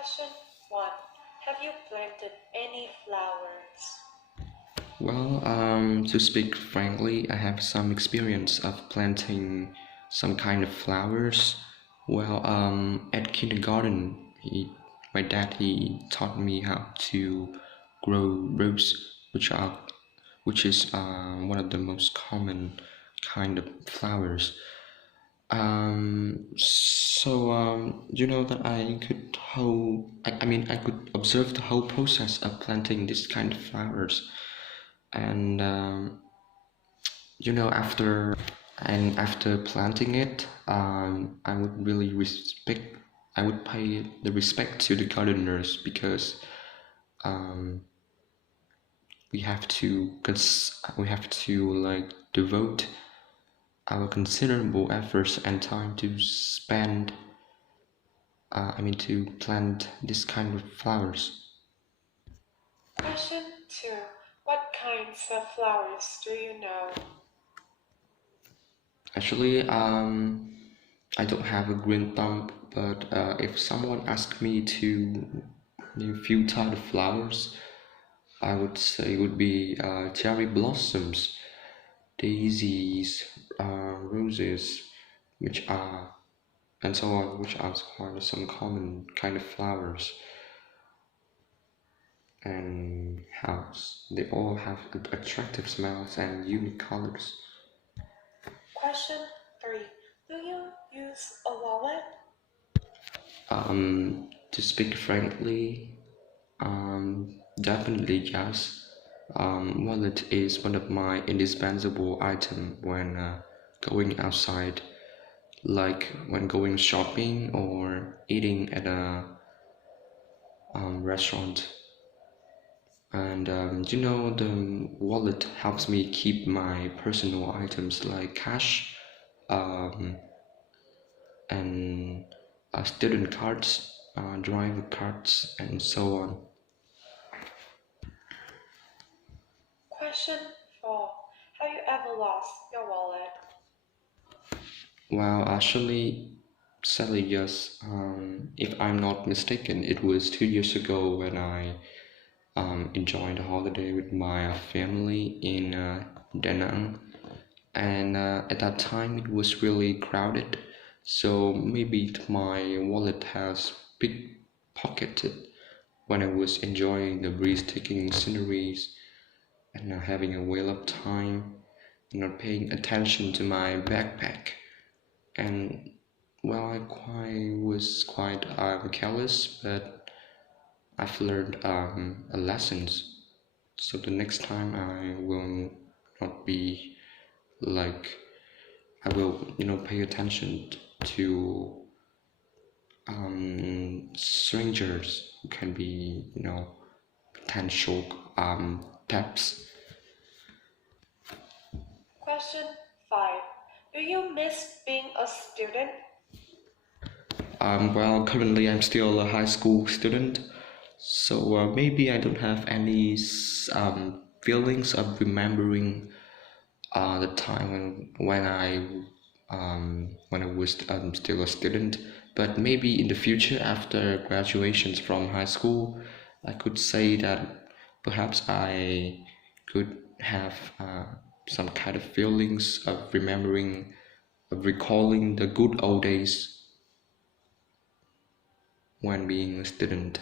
Question 1. Have you planted any flowers? Well, to speak frankly, I have some experience of planting some kind of flowers. Well, at kindergarten, my dad, he taught me how to grow rose, which is one of the most common kind of flowers. You know that I could observe the whole process of planting this kind of flowers, and you know after planting it, I would really respect I would pay the respect to the gardeners because um, we have to like devote our considerable efforts and time to spend to plant this kind of flowers. Question 2. What kinds of flowers do you know? Actually, I don't have a green thumb, but if someone asked me to name a few type of flowers, I would say it would be cherry blossoms, daisies, roses, which are and so on, which are quite some common kind of flowers. And house, they all have attractive smells and unique colors. Question 3. Do you use a wallet? To speak frankly, definitely yes. Wallet is one of my indispensable item when going outside, like when going shopping or eating at a restaurant. And the wallet helps me keep my personal items like cash, um, and student cards, driver cards, and so on. Question 4. Have you ever lost your wallet? Well, actually, sadly, yes. If I'm not mistaken, it was 2 years ago when I enjoyed a holiday with my family in Da Nang, and at that time it was really crowded, so maybe my wallet has pickpocketed when I was enjoying the breathtaking sceneries and having a whale of time, not paying attention to my backpack. And well, I was quite careless, but I've learned a lessons. So the next time I will not be like I will, pay attention to strangers who can be, potential thefts. Question 5. Do you miss being a student? Well, currently I'm still a high school student, so maybe I don't have any feelings of remembering the time when I was still a student. But maybe in the future, after graduations from high school, I could say that perhaps I could have some kind of feelings of remembering, of recalling the good old days when being a student.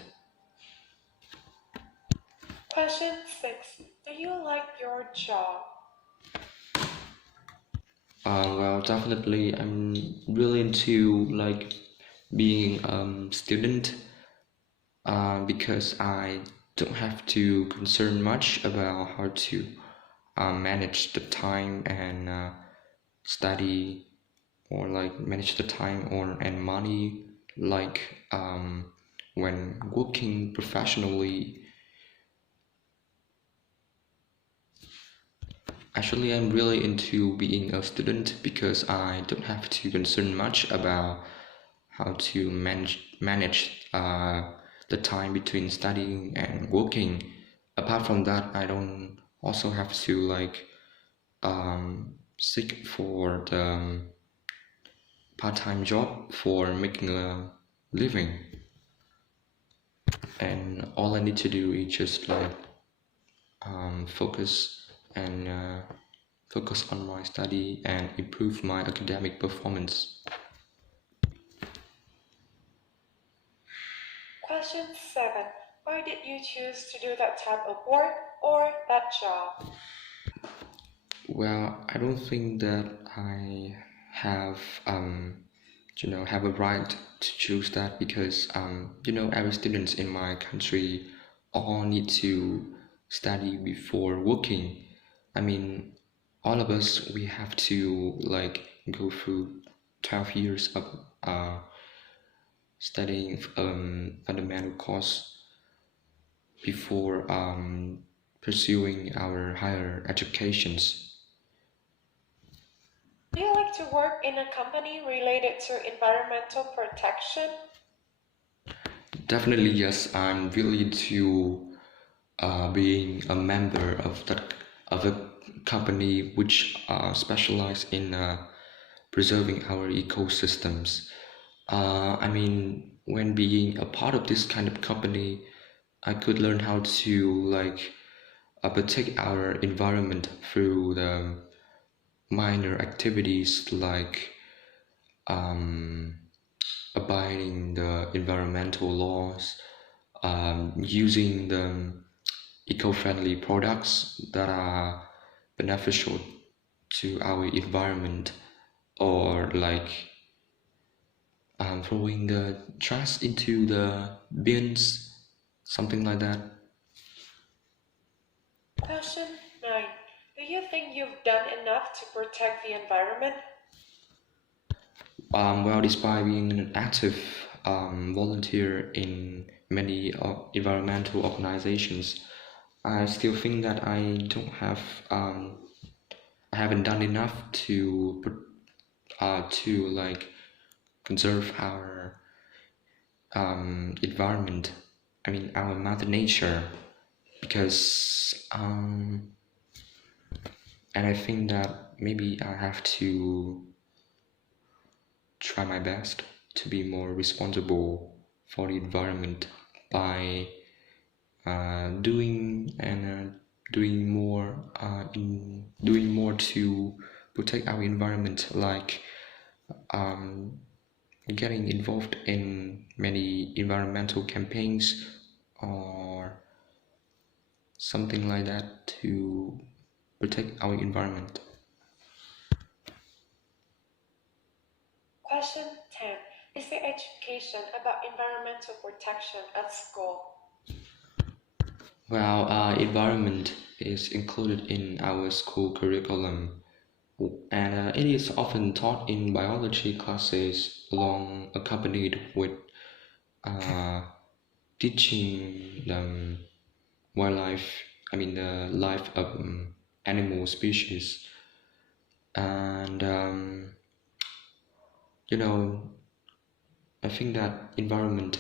Question 6. Do you like your job? Well, definitely, I'm really into like being student because I don't have to concern much about how to manage the time and study, or like manage the time or and money, like when working professionally. Actually, I'm really into being a student because I don't have to concern much about how to manage the time between studying and working. Apart from that, I don't also have to like seek for the part-time job for making a living. and all I need to do is just like focus and focus on my study and improve my academic performance. Question 7. Why did you choose to do that type of work or that job? Well, I don't think that I have have a right to choose that because every students in my country all need to study before working. I mean, all of us we have to like go through 12 years of studying fundamental course before pursuing our higher educations. Do you like to work in a company related to environmental protection? Definitely, yes. I'm really to being a member of a company which specialize in preserving our ecosystems. I mean, when being a part of this kind of company, I could learn how to like protect our environment through the minor activities like um, abiding the environmental laws, using the eco-friendly products that are beneficial to our environment, or like throwing the trash into the bins, something like that. Question 9. Do you think you've done enough to protect the environment? Well, despite being an active volunteer in many environmental organizations, I still think that I haven't done enough to like conserve our environment. I mean, our mother nature, because and I think that maybe I have to try my best to be more responsible for the environment by doing and doing more to protect our environment, like um, getting involved in many environmental campaigns or something like that to protect our environment. Question 10. Is there education about environmental protection at school? Well, environment is included in our school curriculum, and it is often taught in biology classes, along accompanied with uh, teaching them wildlife. I mean, the life of animal species, and you know, I think that environment